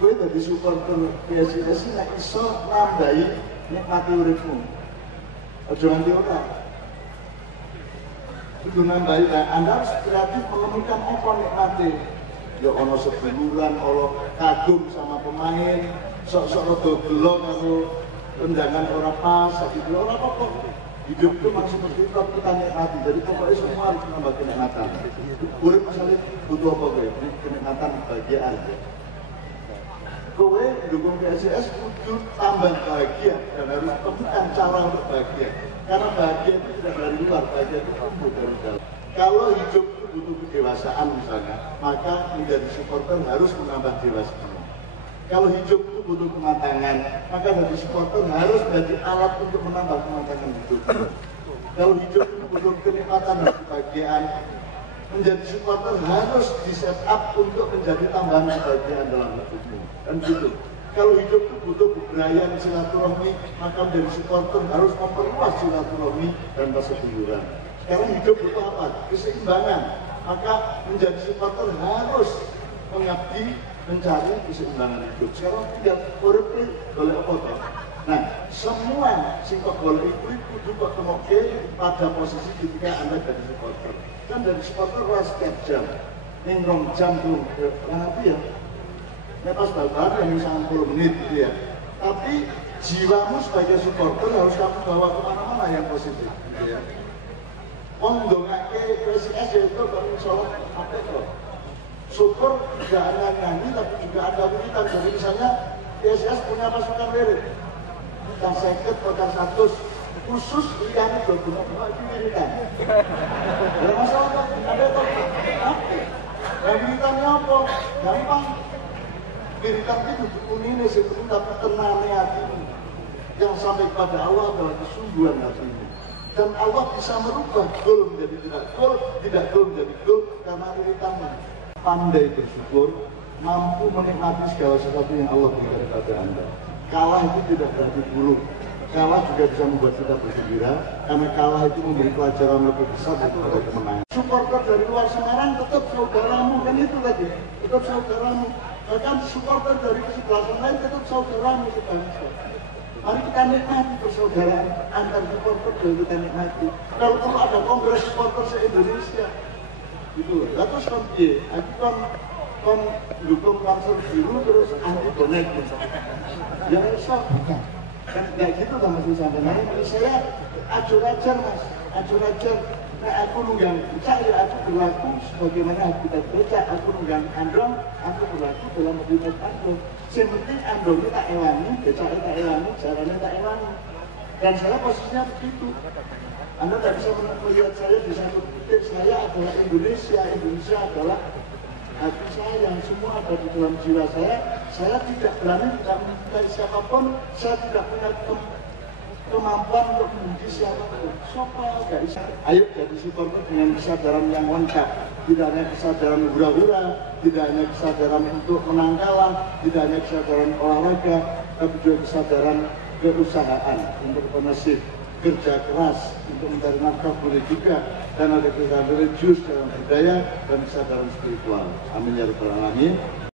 Kowe dadi supporter PSIS nek iso nambahi nikmati uripmu. Aja nganti ora. Kudu nambahi, Anda harus kreatif menemukan apa nikmati. Ya ono seduluran, ono kagum sama pemain, sok-sok rada gelo karo tendangan ora pas, gitu ora apa-apa. Hidup itu memang seperti itu, kita nikmati. Jadi pokoknya semua harus menambah kenikmatan. Urip masalah butuh apa kowe? Kenikmatan bahagiaan. Kowe dukung PSIS kudu tambah bahagia dan harus temukan cara untuk bahagia. Karena bahagia itu tidak dari luar, bahagia itu tumbuh dari dalam. Kalau hidup itu butuh kedewasaan misalnya, maka menjadi supporter harus menambah dewasaan. Kalau hidup itu butuh kematangan, maka menjadi supporter harus menjadi alat untuk menambah kematangan hidup. Kalau hidup itu butuh kenikmatan dan kebahagiaan, menjadi supporter harus di set up untuk menjadi tambahan kebahagiaan dalam hidupmu. Dan gitu. Kalau hidup itu butuh keberayaan silaturahmi, maka menjadi supporter harus memperluas silaturahmi dan persaudaraan. Sekarang hidup butuh apa? Keseimbangan. Maka menjadi supporter harus mengabdi mencari keseimbangan hidup. Sekarang tinggal urip boleh apa toh? Nah, semua singkok boleh itu juga kemoke pada posisi ketika Anda jadi supporter. Kan dari supporter ora setiap jam. Ning rong jam tuh nanti ya. Ya pas bal-balan yang 90 menit gitu ya. Tapi jiwamu sebagai supporter harus kamu bawa kemana-mana yang positif gitu ya. Wong ndongake PSIS ya itu kalau sholat apa kok. Syukur tidak hanya nyanyi tapi juga ada wiridan. Jadi misalnya PSIS punya pasukan wirid. Kita 50 atau 100 khusus ikan itu guna itu wiridan. Ada masalah kan? Ada apa? Yang wiridannya apa? Gampang. Wiridan itu ini sebetulnya tapi tenangnya hatimu. Yang sampai kepada Allah adalah kesungguhan hatimu. Dan Allah bisa merubah gol menjadi tidak gol menjadi gol karena wiridannya. Pandai bersyukur, mampu menikmati segala sesuatu yang Allah berikan kepada Anda. Kalah itu tidak berarti buruk. Kalah juga bisa membuat kita bergembira, karena kalah itu memberi pelajaran lebih besar daripada kemenangan. Supporter dari luar Semarang tetap saudaramu, kan itu tadi, tetap saudaramu. Bahkan supporter dari kesebelasan lain tetap saudaramu sebangsa. Mari kita nikmati persaudaraan antar supporter dan kita nikmati. Kalau perlu ada kongres supporter se-Indonesia, gitu. Lalu sampai, aku kan dukung Kamsel Biru terus anti bonek. Ya esok. Kan kayak gitu lah Mas Nusantara. Nah, saya acur-acar Mas, acur-acar. Nah aku nunggang becak ya, aku berlaku sebagaimana kita becak, aku nunggang andong, aku berlaku dalam mobilitas andong. Yang penting andongnya tak ewangi, becaknya tak ewangi, jalannya tak ewangi. Dan saya posisinya begitu. Anda tidak bisa melihat saya di satu titik, saya adalah Indonesia, Indonesia adalah hati saya yang semua ada di dalam jiwa saya tidak berani tidak mencintai siapapun, saya tidak punya kemampuan untuk membenci siapapun. Siapa gak bisa? Ayo jadi supporter dengan kesadaran yang lengkap, tidak hanya kesadaran hura-hura, tidak hanya kesadaran untuk menang kalah, tidak hanya kesadaran olahraga, tapi juga kesadaran keusahaan untuk nasib, kerja keras untuk mencari nafkah boleh juga, dan ada kesadaran religius dalam budaya dan kesadaran spiritual. Amin ya rabbal alamin.